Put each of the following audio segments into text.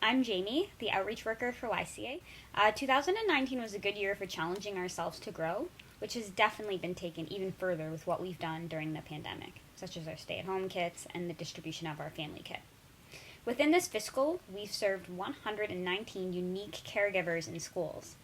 I'm Jamie, the outreach worker for YCA. 2019 was a good year for challenging ourselves to grow, which has definitely been taken even further with what we've done during the pandemic, such as our stay-at-home kits and the distribution of our family kit. Within this fiscal, we've served 119 unique caregivers in schools.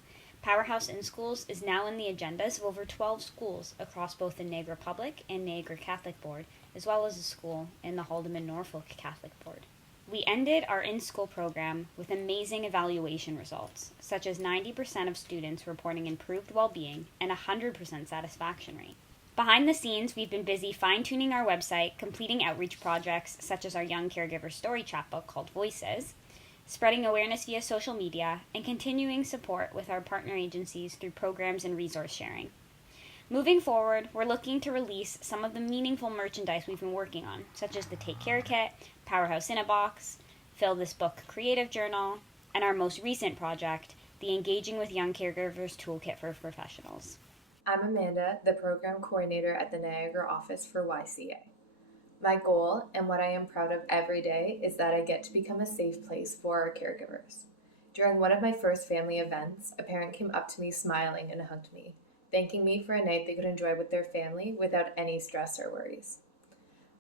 Powerhouse in Schools is now in the agendas of over 12 schools across both the Niagara Public and Niagara Catholic Board, as well as a school in the Haldimand Norfolk Catholic Board. We ended our in-school program with amazing evaluation results, such as 90% of students reporting improved well-being and a 100% satisfaction rate. Behind the scenes, we've been busy fine-tuning our website, completing outreach projects such as our Young Caregiver Story chapbook called Voices, spreading awareness via social media, and continuing support with our partner agencies through programs and resource sharing. Moving forward, we're looking to release some of the meaningful merchandise we've been working on, such as the Take Care Kit, Powerhouse in a Box, Fill This Book Creative Journal, and our most recent project, the Engaging with Young Caregivers Toolkit for Professionals. I'm Amanda, the Program Coordinator at the Niagara office for YCA. My goal, and what I am proud of every day, is that I get to become a safe place for our caregivers. During one of my first family events, a parent came up to me smiling and hugged me, thanking me for a night they could enjoy with their family without any stress or worries.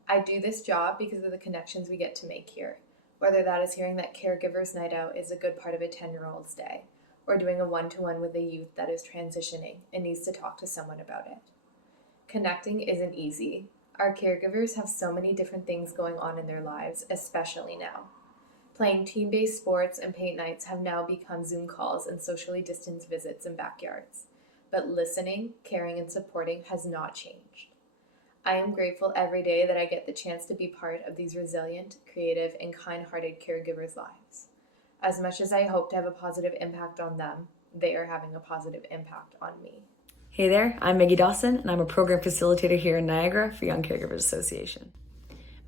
I do this job because of the connections we get to make here, whether that is hearing that Caregivers Night Out is a good part of a 10-year-old's day, or doing a one-to-one with a youth that is transitioning and needs to talk to someone about it. Connecting isn't easy. Our caregivers have so many different things going on in their lives, especially now. Playing team-based sports and paint nights have now become Zoom calls and socially distanced visits in backyards. But listening, caring, and supporting has not changed. I am grateful every day that I get the chance to be part of these resilient, creative, and kind-hearted caregivers' lives. As much as I hope to have a positive impact on them, they are having a positive impact on me. Hey there, I'm Maggie Dawson, and I'm a program facilitator here in Niagara for Young Caregivers Association.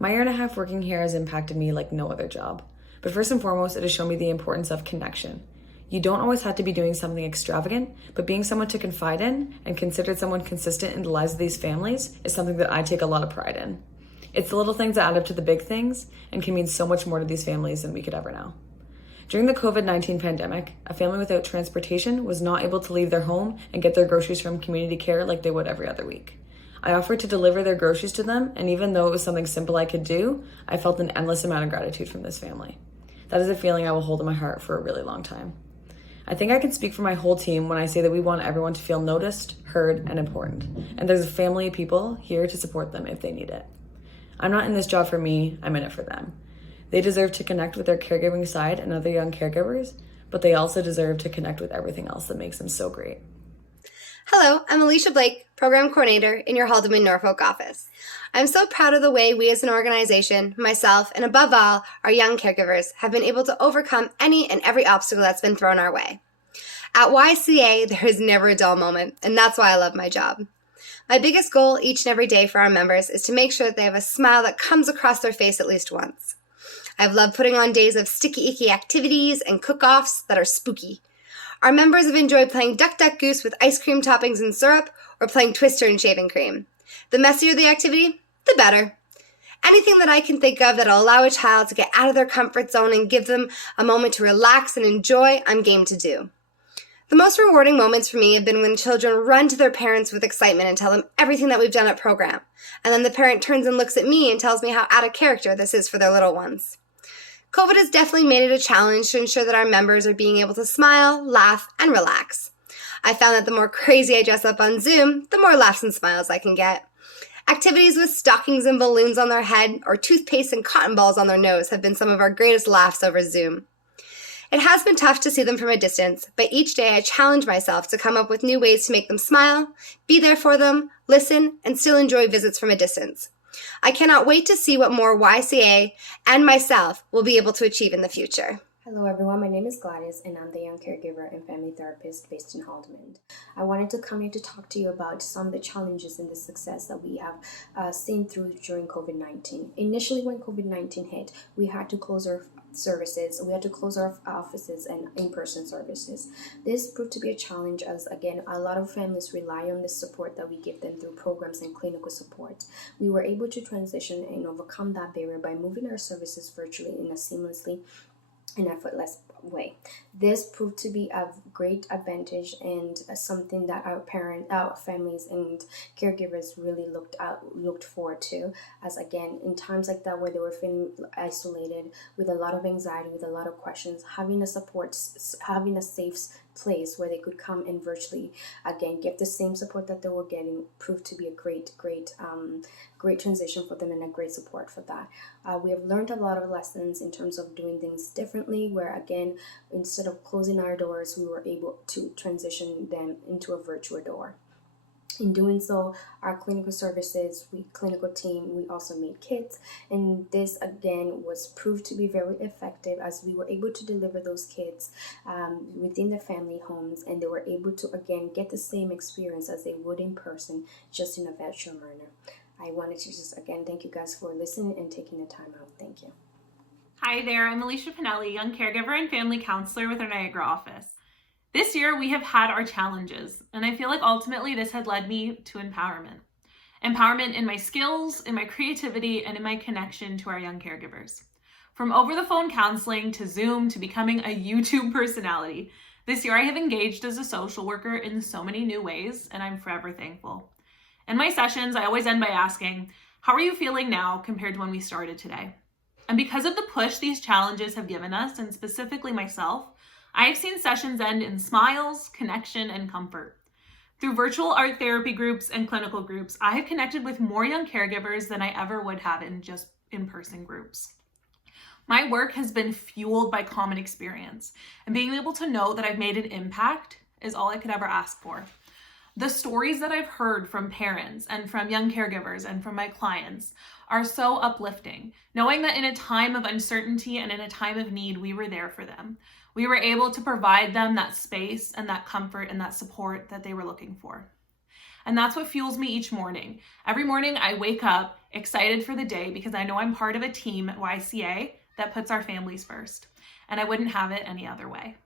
My year and a half working here has impacted me like no other job. But first and foremost, it has shown me the importance of connection. You don't always have to be doing something extravagant, but being someone to confide in and considered someone consistent in the lives of these families is something that I take a lot of pride in. It's the little things that add up to the big things and can mean so much more to these families than we could ever know. During the COVID-19 pandemic, a family without transportation was not able to leave their home and get their groceries from community care like they would every other week. I offered to deliver their groceries to them, and even though it was something simple I could do, I felt an endless amount of gratitude from this family. That is a feeling I will hold in my heart for a really long time. I think I can speak for my whole team when I say that we want everyone to feel noticed, heard, and important. And there's a family of people here to support them if they need it. I'm not in this job for me, I'm in it for them. They deserve to connect with their caregiving side and other young caregivers, but they also deserve to connect with everything else that makes them so great. Hello, I'm Alicia Blake, Program Coordinator in your Haldimand Norfolk office. I'm so proud of the way we as an organization, myself, and above all, our young caregivers have been able to overcome any and every obstacle that's been thrown our way. At YCA, there is never a dull moment, and that's why I love my job. My biggest goal each and every day for our members is to make sure that they have a smile that comes across their face at least once. I've loved putting on days of sticky icky activities and cook-offs that are spooky. Our members have enjoyed playing Duck Duck Goose with ice cream toppings and syrup, or playing Twister and shaving cream. The messier the activity, the better. Anything that I can think of that'll allow a child to get out of their comfort zone and give them a moment to relax and enjoy, I'm game to do. The most rewarding moments for me have been when children run to their parents with excitement and tell them everything that we've done at program, and then the parent turns and looks at me and tells me how out of character this is for their little ones. COVID has definitely made it a challenge to ensure that our members are being able to smile, laugh, and relax. I found that the more crazy I dress up on Zoom, the more laughs and smiles I can get. Activities with stockings and balloons on their head or toothpaste and cotton balls on their nose have been some of our greatest laughs over Zoom. It has been tough to see them from a distance, but each day I challenge myself to come up with new ways to make them smile, be there for them, listen, and still enjoy visits from a distance. I cannot wait to see what more YCA and myself will be able to achieve in the future. Hello everyone, my name is Gladys and I'm the young caregiver and family therapist based in Haldimand. I wanted to come here to talk to you about some of the challenges and the success that we have seen through during COVID-19. Initially when COVID-19 hit, we had to close our services, we had to close our offices and in-person services. This proved to be a challenge as, again, a lot of families rely on the support that we give them through programs and clinical support. We were able to transition and overcome that barrier by moving our services virtually and as seamlessly in a effortless way. This proved to be a great advantage and something that our families and caregivers really looked forward to, as again, in times like that where they were feeling isolated with a lot of anxiety, with a lot of questions, having a safe place where they could come and virtually again get the same support that they were getting proved to be a great transition for them and a great support for that. We have learned a lot of lessons in terms of doing things differently, where again, instead of closing our doors, we were able to transition them into a virtual door. In doing so, our clinical services, clinical team, we also made kits, and this again was proved to be very effective, as we were able to deliver those kits within the family homes, and they were able to again get the same experience as they would in person, just in a virtual manner. I wanted to just again thank you guys for listening and taking the time out. Thank you. Hi there, I'm Alicia Pinelli, young caregiver and family counselor with our Niagara office. This year we have had our challenges, and I feel like ultimately this had led me to empowerment. Empowerment in my skills, in my creativity, and in my connection to our young caregivers. From over-the-phone counseling to Zoom to becoming a YouTube personality, this year I have engaged as a social worker in so many new ways, and I'm forever thankful. In my sessions, I always end by asking, how are you feeling now compared to when we started today? And because of the push these challenges have given us, and specifically myself, I have seen sessions end in smiles, connection, and comfort. Through virtual art therapy groups and clinical groups, I have connected with more young caregivers than I ever would have in just in-person groups. My work has been fueled by common experience, and being able to know that I've made an impact is all I could ever ask for. The stories that I've heard from parents and from young caregivers and from my clients are so uplifting, knowing that in a time of uncertainty and in a time of need, we were there for them. We were able to provide them that space and that comfort and that support that they were looking for. And that's what fuels me each morning. Every morning I wake up excited for the day because I know I'm part of a team at YCA that puts our families first, and I wouldn't have it any other way.